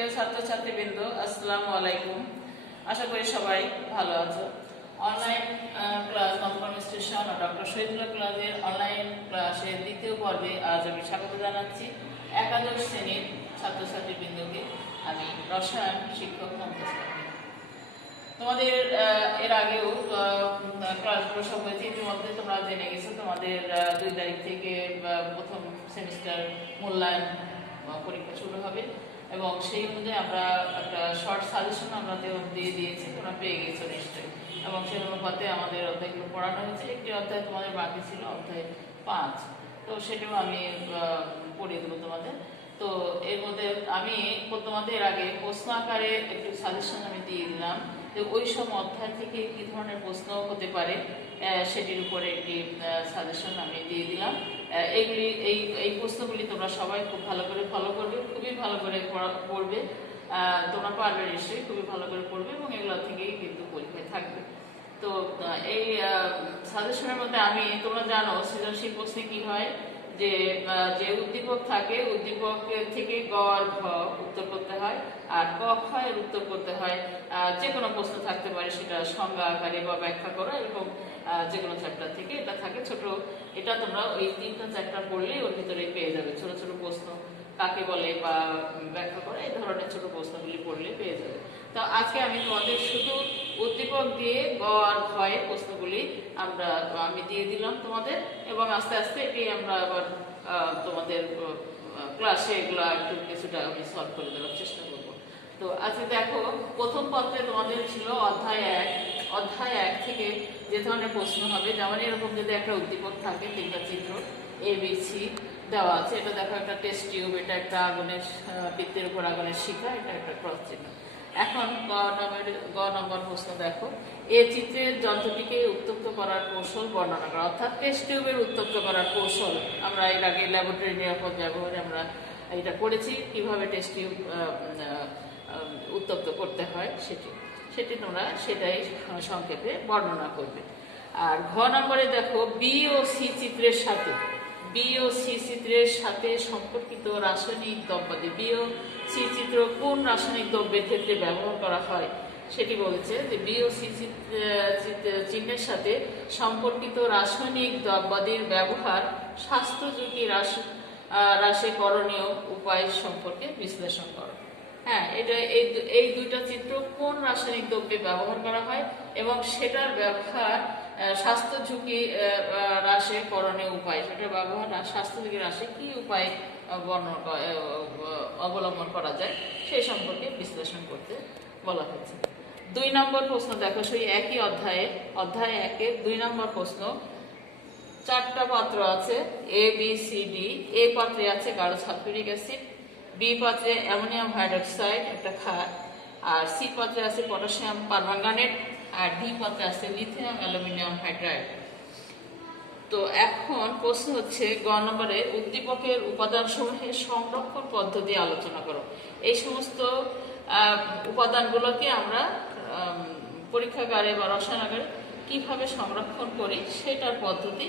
প্রিয় ছাত্রছাত্রীবৃন্দ, আসসালামু আলাইকুম। আশা করি সবাই ভালো আছো। অনলাইন ক্লাস কনফার্মেস্টেশন ও ডক্টর শহীদুল্লাহ ক্লাসের অনলাইন ক্লাসের দ্বিতীয় পর্বে আজ আমি স্বাগত জানাচ্ছি একাদশ শ্রেণির ছাত্রছাত্রীবৃন্দকে। আমি রসায়ন শিক্ষক মমতাজ তোমাদের এর আগেও ক্লাসগুলো সব হয়েছে। ইতিমধ্যে তোমরা জেনে গেছো তোমাদের দুই তারিখ থেকে প্রথম সেমিস্টার মূল্যায়ন পরীক্ষা শুরু হবে। এবং সেই অনুযায়ী আমরা একটা শর্ট সাজেশন আমরা দিয়ে দিয়েছি, তোমরা পেয়ে গেছো নিশ্চয়ই। এবং সেই অনুপাতে আমাদের অধ্যায়গুলো পড়ানো হয়েছে। একটি অধ্যায় তোমাদের বাকি ছিল, অধ্যায় পাঁচ। তো সেটাও আমি পড়িয়ে দেবো তোমাদের। তো এর মধ্যে আমি তোমাদের আগে প্রশ্ন আকারে একটু সাজেশন আমি দিয়ে দিলাম। যে ওই সব অধ্যায় থেকে কি ধরনের প্রশ্ন হতে পারে সেটির উপরে একটি সাজেশন আমি দিয়ে দিলাম। আহ, এইগুলি এই এই প্রশ্নগুলি তোমরা সবাই খুব ভালো করে ফলো করবে খুবই ভালো করে পড়া- পড়বে। তোমরা পারবে নিশ্চয়ই খুবই ভালো করে পড়বে এবং এগুলো থেকেই কিন্তু পরীক্ষায় থাকবে। তো এই সাজেশনের মধ্যে আমি তোমরা জানো সৃজনশীল প্রশ্নে কি হয়? যে যে উদ্দীপক থাকে, উদ্দীপক থেকে গ আর ঘ উত্তর করতে হয়, আর ক খ উত্তর করতে হয় যে কোনো প্রশ্ন থাকতে পারে সেটা সংজ্ঞা আকারে বা ব্যাখ্যা করা, এরকম যে কোনো চ্যাপ্টার থেকে এটা থাকে। ছোট, এটা তোমরা ওই তিনটা চ্যাপ্টার পড়লেই ওর ভিতরে পেয়ে যাবে। ছোট ছোট প্রশ্ন কাকে বলে বা ব্যাখ্যা করে, এই ধরনের ছোট প্রশ্নগুলি পড়লে পেয়ে যাবে। তো আজকে আমি তোমাদের শুধু উদ্দীপক দিয়ে গ আর ঘয়ের প্রশ্নগুলি আমরা আমি দিয়ে দিলাম তোমাদের এবং আস্তে আস্তে এটি আমরা আবার তোমাদের ক্লাসে এগুলো একটু কিছুটা আমি সলভ করে দেওয়ার চেষ্টা করব। তো আজকে দেখো প্রথম পত্রে তোমাদের ছিল অধ্যায় এক। অধ্যায় এক থেকে যে ধরনের প্রশ্ন হবে যেমন এরকম যদি একটা উদ্দীপক থাকে তিনটা চিত্র এ বি সি দেওয়া আছে এটা দেখো একটা টেস্ট টিউব এটা একটা আগুনের আহ, বৃত্তের উপর আগুনের শিখা এটা একটা ক্রস চিহ্ন এখন গ নম্বর গ নম্বর প্রশ্ন দেখো। এ চিত্রের যন্ত্রটিকে উত্তপ্ত করার কৌশল বর্ণনা করা। অর্থাৎ টেস্ট টিউবের উত্তপ্ত করার কৌশল। আমরা এর আগে ল্যাবরেটরি নিরাপদ ব্যবহারে আমরা এটা করেছি। কীভাবে টেস্ট টিউব উত্তপ্ত করতে হয় সেটি। সেটি তোমরা সেটাই সংক্ষেপে বর্ণনা করবে। আর ঘ নম্বরে দেখো বি ও সি চিত্রের সাথে। বি ও সি চিত্রের সাথে সম্পর্কিত রাসায়নিক দ্রব্যাদি বি ও সি চিত্র কোন রাসায়নিক দ্রব্যের ক্ষেত্রে ব্যবহার করা হয় সেটি বলছে যে বি ও সি চিত্র- চিত্র- চিহ্নের সাথে সম্পর্কিত রাসায়নিক দ্রব্যাদির ব্যবহার স্বাস্থ্য ঝুঁকি হ্রাস হ্রাসে করণীয় উপায় সম্পর্কে বিশ্লেষণ করো। হ্যাঁ এটা এই এই দুইটা চিত্র কোন রাসায়নিক দ্রব্যে ব্যবহার করা হয় এবং সেটার ব্যবহার স্বাস্থ্য ঝুঁকি হ্রাসে করণীয় উপায়, সেটার ব্যবহার স্বাস্থ্য ঝুঁকি হ্রাসে কি উপায় বর্ণনা অবলম্বন করা যায়, সেই সম্পর্কে বিশ্লেষণ করতে বলা হয়েছে। দুই নম্বর প্রশ্ন দেখো, সেই একই অধ্যায়ে, অধ্যায় একের দুই নম্বর প্রশ্ন, চারটা পাত্র আছে A B C D A পাত্রে আছে গাঢ় সালফিউরিক অ্যাসিড বি পাত্রে অ্যামোনিয়াম হাইড্রক্সাইড, একটা ক্ষার, আর সি পাত্রে আছে পটাশিয়াম পারম্যাঙ্গানেট আর ডি পাত্রে আছে লিথিয়াম অ্যালুমিনিয়াম হাইড্রাইড। তো এখন প্রশ্ন হচ্ছে, গ নম্বরে উদ্দীপকের উপাদানসমূহের সংরক্ষণ পদ্ধতি আলোচনা করো। এই সমস্ত উপাদানগুলোকে আমরা পরীক্ষাগারে বা রসায়নাগারে কীভাবে সংরক্ষণ করি সেটার পদ্ধতি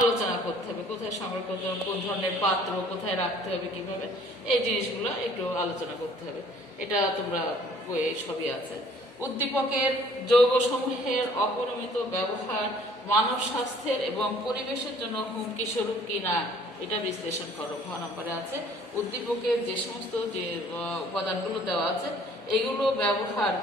আলোচনা করতে হবে। কোথায় সংরক্ষণ কোন ধরনের পাত্র কোথায় রাখতে হবে কীভাবে, এই জিনিসগুলো একটু আলোচনা করতে হবে। এটা তোমরা বইয়ে সবই আছে। উদ্দীপকের যৌগসমূহের অপরিমিত ব্যবহার মানব স্বাস্থ্যের এবং পরিবেশের জন্য হুমকি স্বরূপ কিনা এটা বিশ্লেষণ করো। ঘ নম্বরে আছে, উদ্দীপকের যে সমস্ত যে উপাদানগুলো দেওয়া আছে, এগুলো ব্যবহার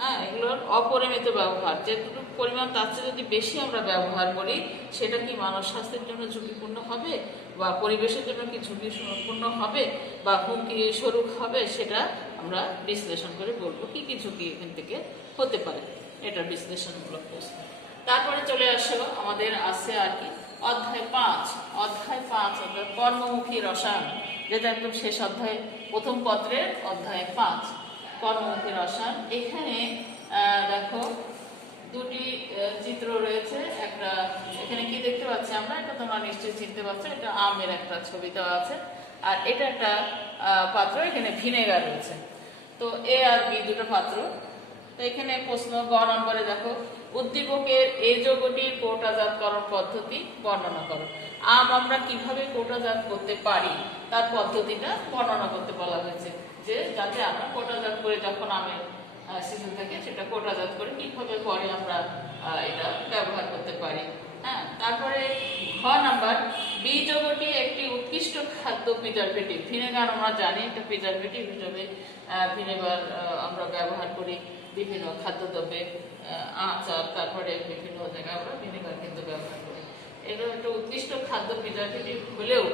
হ্যাঁ এগুলোর অপরিমিত ব্যবহার, যেটুকু পরিমাণ তার চেয়ে যদি বেশি আমরা ব্যবহার করি, সেটা কি মানব স্বাস্থ্যের জন্য ঝুঁকিপূর্ণ হবে বা পরিবেশের জন্য কি ঝুঁকিপূর্ণ হবে বা হুমকি স্বরূপ হবে, সেটা আমরা বিশ্লেষণ করে বলব কি কি ঝুঁকি এখান থেকে হতে পারে। এটা বিশ্লেষণমূলক প্রশ্ন। তারপরে চলে আসো আমাদের আছে আর কি। অধ্যায় পাঁচ। অধ্যায় পাঁচ অর্থাৎ কর্মমুখী রসায়ন, যেটা একদম শেষ অধ্যায়, প্রথম পত্রের অধ্যায় পাঁচ। কর্মমুখী রসায়ন। এখানে দেখো, দুটি চিত্র রয়েছে। একটা, এখানে কি দেখতে পাচ্ছি আমরা? এটা তোমরা নিশ্চয়ই চিনতে পারছ। এটা আমের একটা ছবি দেওয়া আছে। আর এটা একটা পাত্র। এখানে ভিনেগার রয়েছে। তো এ আর বি দুটো পাত্র। তো এখানে প্রশ্ন গ নম্বরে দেখো, উদ্দীপকের এই যৌগটির কোটাজাতকরণ পদ্ধতি বর্ণনা করো। আম আমরা কীভাবে কোটাজাত করতে পারি? তার পদ্ধতিটা বর্ণনা করতে বলা হয়েছে যে যাতে আমরা কোটাজাত করে যখন আমের সিজন থাকে সেটা কোটাজাত করে কীভাবে পরে আমরা এটা ব্যবহার করতে পারি। হ্যাঁ তারপরে ঘ নাম্বার, বীজ জগটি একটি উৎকৃষ্ট খাদ্য প্রিজারভেটিভ ভিনেগার আমরা জানি একটা প্রিজারভেটিভ হিসেবে ভিনেগার আমরা ব্যবহার করি বিভিন্ন খাদ্যদ্রব্যে আচার, তারপরে বিভিন্ন জায়গায় আমরা ভিনেগার কিন্তু ব্যবহার করি। এগুলো একটা উৎকৃষ্ট খাদ্য প্রিজারভেটিভ হলেও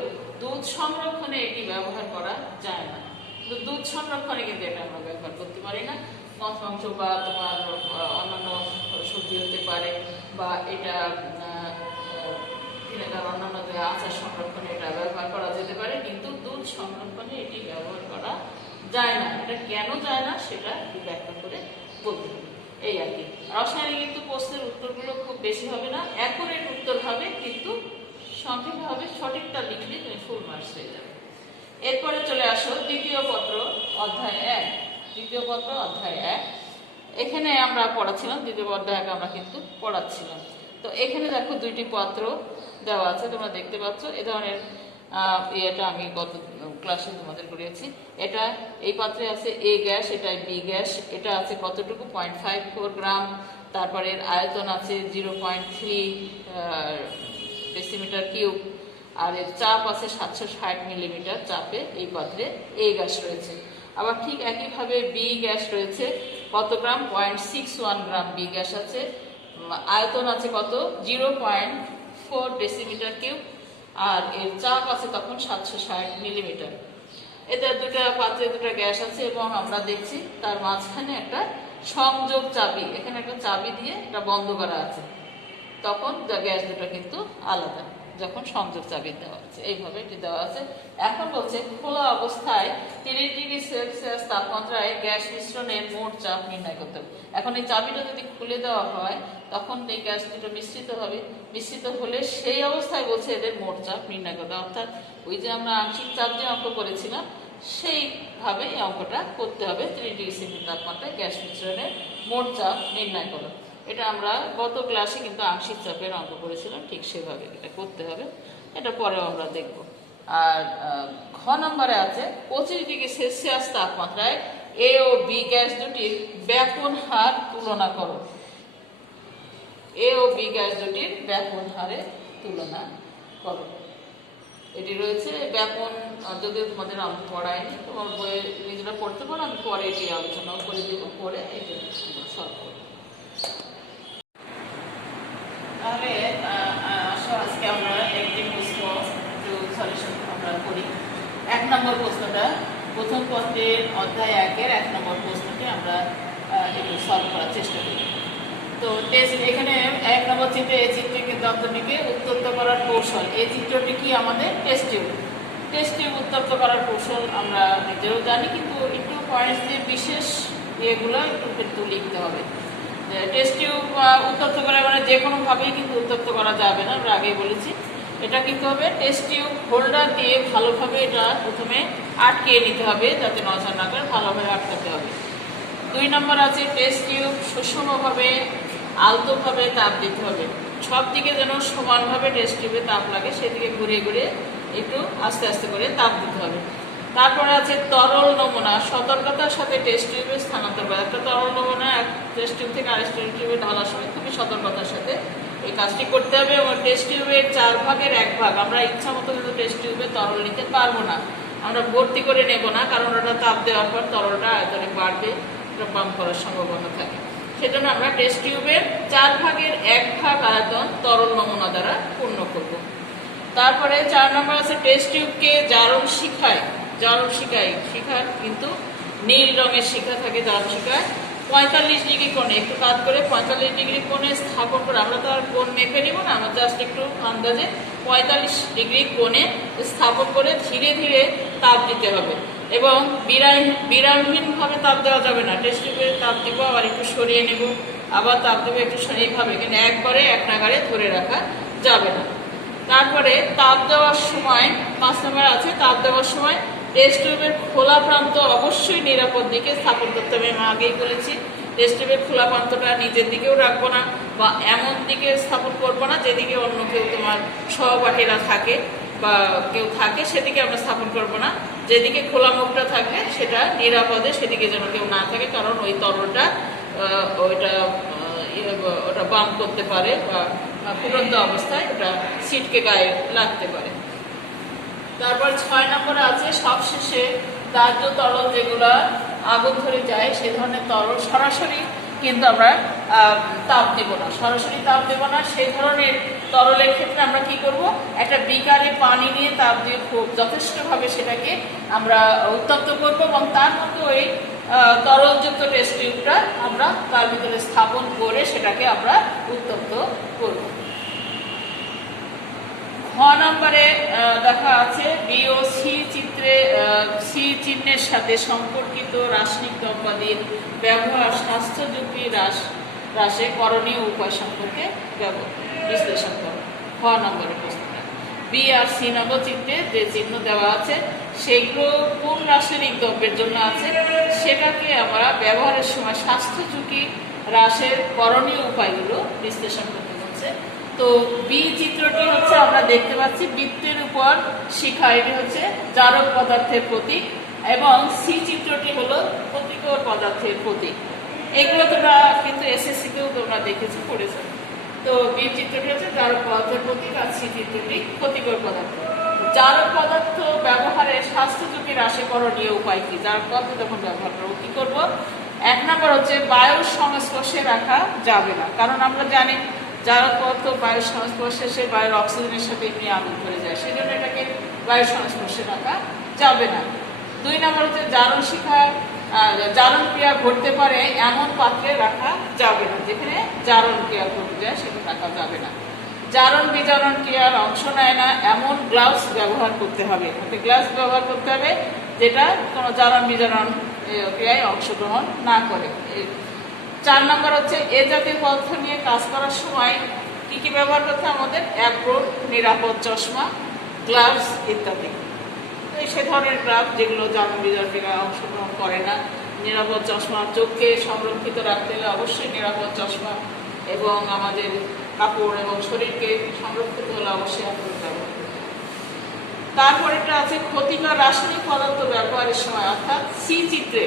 দুধ সংরক্ষণে এটি ব্যবহার করা যায় না। কিন্তু দুধ সংরক্ষণে কিন্তু এটা আমরা ব্যবহার করতে পারি না। মাছ মাংস বা তোমার অন্যান্য সবজি হতে পারে বা এটা ভিনেগার অন্যান্য যে আচার সংরক্ষণে এটা ব্যবহার করা যেতে পারে, কিন্তু দুধ সংরক্ষণে এটি ব্যবহার করা যায় না। এটা কেন যায় না সেটা একটু ব্যাখ্যা করে বলতে হবে। এই আর কি। রসায়নিক কিন্তু প্রশ্নের উত্তরগুলো খুব বেশি হবে না, অ্যাকুরেট উত্তর হবে, কিন্তু সঠিকভাবে সঠিকটা লিখলে তুমি ফুল মার্কস হয়ে যাবে। এরপরে চলে আসো, দ্বিতীয় পত্র, অধ্যায় এক। দ্বিতীয় পত্র, অধ্যায় এক। এখানে আমরা পড়াচ্ছিলাম দ্বিতীয় অধ্যায় এক আমরা কিন্তু পড়াচ্ছিলাম। তো এখানে দেখো দুইটি পত্র দেওয়া আছে, তোমরা দেখতে পাচ্ছ। এ ধরনের ইয়েটা আমি গত ক্লাসে তোমাদের করিয়েছি। এটা, এই পাত্রে আছে এ গ্যাস এটা বি গ্যাস, এটা আছে কতটুকু? Point five four gram. তারপরে এর আয়তন আছে zero point three decimetre cube আর এর চাপ আছে সাতশো ষাট মিলিমিটার চাপে এই পাত্রে এ গ্যাস রয়েছে। আবার ঠিক একইভাবে বি গ্যাস রয়েছে। কত gram? Point six one gram B gas আছে। আয়তন আছে কত? Zero point four decimetre cube, আর এর চাপ আছে তখন সাতশো ষাট মিলিমিটার। এতে দুটা পাত্রে দুটো গ্যাস আছে এবং আমরা দেখছি তার মাঝখানে একটা সংযোগ চাবি, এখানে একটা চাবি দিয়ে এটা বন্ধ করা আছে। তখন গ্যাস দুটো কিন্তু আলাদা। যখন সংযোগ চাবি দেওয়া আছে এইভাবে এটি দেওয়া আছে। এখন বলছে, খোলা অবস্থায় তিরিশ ডিগ্রি সেলসিয়াস তাপমাত্রায় গ্যাস মিশ্রণের মোট চাপ নির্ণয় করতে হবে। এখন এই চাবিটা যদি খুলে দেওয়া হয়, তখন এই গ্যাস দুটো মিশ্রিত হবে। মিশ্রিত হলে সেই অবস্থায় বলছে এদের মোট চাপ নির্ণয় করতে অর্থাৎ ওই যে আমরা আংশিক চাপ যে অঙ্ক করেছিলাম, সেইভাবে এই অঙ্কটা করতে হবে। ত্রিশ ডিগ্রি সেন্টিগ্রেড তাপমাত্রায় গ্যাস মিশ্রণের মোট চাপ নির্ণয় করো। এটা আমরা গত ক্লাসে কিন্তু আংশিক চাপের অঙ্ক করেছিলাম, ঠিক সেভাবে এটা করতে হবে। এটা পরেও আমরা দেখব। আর ঘ নম্বরে আছে পঁচিশ ডিগ্রি সেলসিয়াস তাপমাত্রায় এ ও বি গ্যাস দুটির ব্যাপন হার তুলনা করো। এ ও বি গ্যাস দুটির ব্যাপন হারে তুলনা করো। এটি রয়েছে ব্যাপন যদিও তোমাদের আমি পড়াইনি, তোমার বইয়ে নিজেরা পড়তে পারো, আমি পরে এটি আলোচনাও করে দেব পরে এটি সলভ করব তাহলে আহ, আহ, আসো আজকে আমরা একটি প্রশ্ন একটু সলিউশন আমরা করি এক নম্বর প্রশ্নটা। প্রথম পত্রের অধ্যায় একের এক নম্বর প্রশ্নটি আমরা একটু সলভ করার চেষ্টা করি। তো টেস্ট এখানে এক নম্বর চিত্রে, এই চিত্রকে দন্তটিকে উত্তপ্ত করার কৌশল, এই চিত্রটি কি আমাদের? টেস্ট টেস্ট উত্তপ্ত করার কৌশল আমরা নিজেও জানি, কিন্তু একটু পয়েন্টস দিয়ে বিশেষ ইয়েগুলো একটু কিন্তু লিখতে হবে। টেস্ট টিউব উত্তপ্ত করা মানে যে কোনোভাবেই কিন্তু উত্তপ্ত করা যাবে না, আমরা আগেই বলেছি। এটা কিন্তু হবে টেস্ট টিউব হোল্ডার দিয়ে ভালোভাবে এটা প্রথমে আটকে নিতে হবে, যাতে নজর না করে ভালোভাবে আটকাতে হবে। দুই নম্বর আছে টেস্ট টিউব সুষমভাবে আলতোভাবে তাপ দিতে হবে। সব দিকে যেন সমানভাবে টেস্ট টিউবে তাপ লাগে, সেদিকে ঘুরে ঘুরে একটু আস্তে আস্তে করে তাপ দিতে হবে। তারপরে আছে তরল নমুনা, সতর্কতার সাথে টেস্ট টিউবে স্থানান্তর করা। একটা তরল নমুনা, এক টেস্ট টিউব থেকে আরেক টেস্ট টিউবে ঢালার সময় খুবই সতর্কতার সাথে এই কাজটি করতে হবে এবং টেস্ট টিউবের চার ভাগের এক ভাগ। আমরা ইচ্ছা মতো কিন্তু টেস্ট টিউবে তরল নিতে পারব না। আমরা ভর্তি করে নেব না, কারণ ওটা তাপ দেওয়ার পর তরলটা আয়তনে বাড়বে এটা পাম্প করার সম্ভাবনা থাকে। সেজন্য আমরা টেস্ট টিউবের চার ভাগের এক ভাগ আয়তন তরল নমুনা দ্বারা পূর্ণ করব। তারপরে চার নম্বর আছে টেস্ট টিউবকে জারণ শিখায়। জারণ শিখায়, শিখার কিন্তু নীল রঙের শিখা থাকে জারণ শিখায়। পঁয়তাল্লিশ ডিগ্রি কোণে, একটু কাজ করে পঁয়তাল্লিশ ডিগ্রি কোণে স্থাপন করে, আমরা তো আর কোণ মেপে নিব না, আমরা জাস্ট একটু আন্দাজে পঁয়তাল্লিশ ডিগ্রি কোণে স্থাপন করে ধীরে ধীরে তাপ দিতে হবে। এবং বিরাম বিরামহীনভাবে তাপ দেওয়া যাবে না টেস্ট টিউবে তাপ দিব, আবার একটু সরিয়ে নেব, আবার তাপ দেবো, একটু সরিয়ে এইভাবে কিন্তু একবারে এক নাগারে ধরে রাখা যাবে না। তারপরে তাপ দেওয়ার সময়, পাঁচ নম্বর আছে, তাপ দেওয়ার সময় টিউবের খোলা প্রান্ত অবশ্যই নিরাপদ দিকে স্থাপন করতে হবে। আমি আগেই বলেছি টিউবের খোলা প্রান্তটা নিজের দিকেও রাখব না বা এমন দিকে স্থাপন করব না যেদিকে অন্য কেউ তোমার সহপাঠীরা থাকে বা কেউ থাকে সেদিকে আমরা স্থাপন করব না। যেদিকে খোলা মুখটা থাকবে সেটা নিরাপদে সেদিকে যেন কেউ না থাকে কারণ ওই তরলটা ওইটা ইয়ে, ওটা বাম করতে পারে বা ফুটন্ত অবস্থায় ওটা সিটকে গায়ে লাগতে পারে। তারপর ছয় নম্বরে আছে, সবশেষে দাহ্য তরল যেগুলো আগুন ধরে যায়, সে ধরনের তরল সরাসরি কিন্তু আমরা তাপ দেব না। সরাসরি তাপ দেব না সেই ধরনের তরলের ক্ষেত্রে আমরা কি করব? একটা বিকারে পানি নিয়ে তাপ দিয়ে খুব যথেষ্টভাবে সেটাকে আমরা উত্তপ্ত করব এবং তার মধ্যে ওই তরলযুক্ত টেস্ট টিউবটা আমরা তার ভিতরে স্থাপন করে সেটাকে আমরা উত্তপ্ত করব। খ নম্বরে দেখা আছে বি ও সি চিত্রে সি চিহ্নের সাথে সম্পর্কিত রাসায়নিক দ্রব্যাদির ব্যবহার স্বাস্থ্য ঝুঁকি হ্রাস হ্রাসে করণীয় উপায় সম্পর্কে বিশ্লেষণ করো। খ নম্বরে প্রশ্নটা। বি আর সি নম্বর চিত্রে যে চিহ্ন দেওয়া আছে, সেগুলো কোন রাসায়নিক দ্রব্যের জন্য আছে? সেটাকে আমরা ব্যবহারের সময় স্বাস্থ্য হ্রাসের করণীয় উপায়গুলো বিশ্লেষণ করতে তো বি চিত্রটি হচ্ছে আমরা দেখতে পাচ্ছি বৃত্তের উপর শিখা। এটি হচ্ছে জারক পদার্থের প্রতীক এবং সি চিত্রটি হলো প্রতিকর পদার্থের প্রতীক। এগুলো তোমরা কিন্তু এসএসসি তেও তোমরা দেখেছ, পড়েছো। তো বি চিত্রটি হচ্ছে জারক পদার্থের প্রতীক আর সি চিত্রটি ক্ষতিকর পদার্থ। জারক পদার্থ ব্যবহারে স্বাস্থ্য ঝুঁকি হ্রাসে করণীয় উপায় কি? জারক পদার্থ যখন ব্যবহার করব, কি করব? এক নম্বর হচ্ছে বায়ুর সংস্পর্শে রাখা যাবে না। কারণ আমরা জানি জারক পদার্থ বায়ুর সংস্পর্শে সে বায়ুর অক্সিজেনের সাথে এমনি আগুন ধরে যায়। সেই জন্য এটাকে বায়ুর সংস্পর্শে রাখা যাবে না। দুই নম্বর হচ্ছে জারণ শিখা। জারণ ক্রিয়া ঘটতে পারে এমন পাত্রে রাখা যাবে না। যেখানে জারণ ক্রিয়া ঘটে যায়, সেটা রাখা যাবে না। জারণ বিজারণ ক্রিয়ার অংশ নেয় না। এমন গ্লাভস ব্যবহার করতে হবে। হাতে গ্লাভস ব্যবহার করতে হবে যেটা কোনো জারণ বিজারণ ক্রিয়ায় অংশগ্রহণ না করে। চার নম্বর হচ্ছে, এ জাতীয় পদার্থ নিয়ে কাজ করার সময় কি কি ব্যবহার করতে আমাদের? অ্যাপ্রোন, নিরাপদ চশমা, গ্লাভস ইত্যাদি। এই সে ধরনের গ্লাভ যেগুলো জারণ বিজারণ অংশগ্রহণ করে না। নিরাপদ চশমা, চোখকে সংরক্ষিত রাখতে হলে অবশ্যই নিরাপদ চশমা এবং আমাদের কাপড় এবং শরীরকে সংরক্ষিত হলে অবশ্যই অ্যাপ্রোন ব্যবহার। তারপরেটা আছে ক্ষতিকর রাসায়নিক পদার্থ ব্যবহারের সময়, অর্থাৎ সি চিত্রে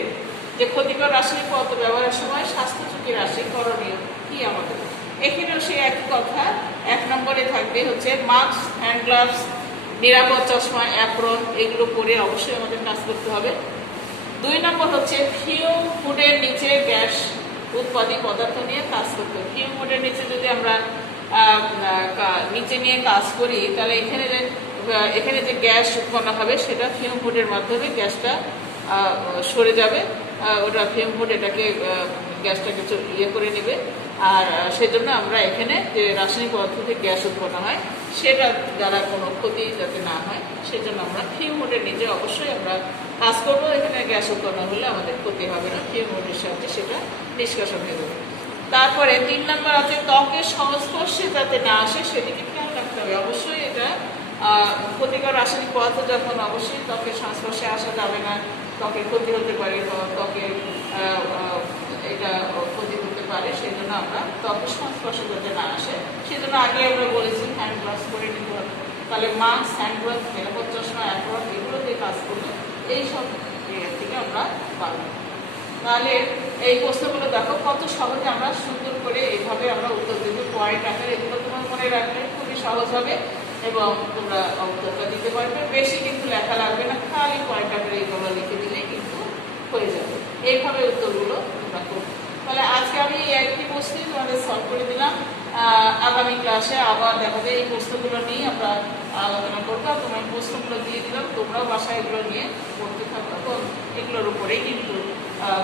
যে ক্ষতিকর রাসায়নিক পদার্থ ব্যবহারের সময় স্বাস্থ্য ঝুঁকি হ্রাসে করণীয়, কি আমাদের? এখানেও সেই একই কথা, এক নম্বরে থাকবে হচ্ছে মাস্ক, হ্যান্ড গ্লাভস, নিরাপদ চশমা, অ্যাপ্রন, এগুলো পরে অবশ্যই আমাদের কাজ করতে হবে। দুই নম্বর হচ্ছে ফিউম ফুডের নিচে গ্যাস উৎপাদী পদার্থ নিয়ে কাজ করতে হবে। ফিউম ফুডের নিচে যদি আমরা নিচে নিয়ে কাজ করি, তাহলে এখানে যে এখানে যে গ্যাস উৎপন্ন হবে, সেটা ফিউম ফুডের মাধ্যমে গ্যাসটা সরে যাবে। ওটা ফিউম ফুড এটাকে আহ, গ্যাসটাকে চ- ইয়ে করে নেবে। আর সেজন্য আমরা এখানে যে রাসায়নিক পদার্থ থেকে গ্যাস উৎপন্ন হয় সেটা দ্বারা কোনো ক্ষতি যাতে না হয় সেজন্য আমরা ফিউম মোডের নিজে অবশ্যই আমরা কাজ করব। এখানে গ্যাস উৎপন্ন হলে আমাদের ক্ষতি হবে না ফিউম মোডের সাহায্যে সেটা নিষ্কাশন হয়ে যাবে। তারপরে তিন নম্বর আছে ত্বকের সংস্পর্শে যাতে না আসে সেদিকে খেয়াল রাখতে হবে। অবশ্যই এটা ক্ষতিকর রাসায়নিক পদার্থ যখন অবশ্যই ত্বকের সংস্পর্শে আসা যাবে না ত্বকের ক্ষতি হতে পারে ত্বকের এটা ক্ষতি করতে পারে, সেই জন্য আমরা ত্বকের সংস্পর্শ করতে না আসে। সেই জন্য আগে আমরা বলেছি হ্যান্ড গ্লাভস করে নিতে হবে। তাহলে মাস্ক হ্যান্ড গ্লাভস নিরাপদ চশমা এগুলো দিয়ে কাজ করলে এই সব থেকে আমরা পাবো তাহলে এই প্রশ্নগুলো দেখো, কত সহজে আমরা সুন্দর করে এইভাবে আমরা উত্তর দেবো পয়েন্ট আকারে এগুলো তোমার মনে রাখলে খুবই সহজ হবে এবং তোমরা উত্তরটা দিতে পারবে। বেশি কিন্তু লেখা লাগবে না, খালি পয়েন্ট আকারে এইভাবে লিখে যাবে এইভাবে উত্তরগুলো তোমরা করবে। তাহলে আজকে আমি এই একটি প্রশ্নই তোমাদের সলভ করে দিলাম। আগামী ক্লাসে আবার দেখা যায় এই প্রশ্নগুলো নিয়ে আমরা আলোচনা করব তোমার প্রশ্নগুলো দিয়ে দিলাম। তোমরাও বাসায় এগুলো নিয়ে পড়তে থাকো তো এগুলোর উপরেই কিন্তু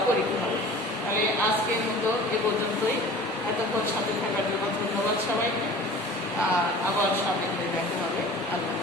পরীক্ষা হবে। তাহলে আজকের মতো এ পর্যন্তই। এতক্ষণ সাথে থাকার জন্য ধন্যবাদ সবাইকে। আবার সামনে দেখা হবে। আল্লাহ।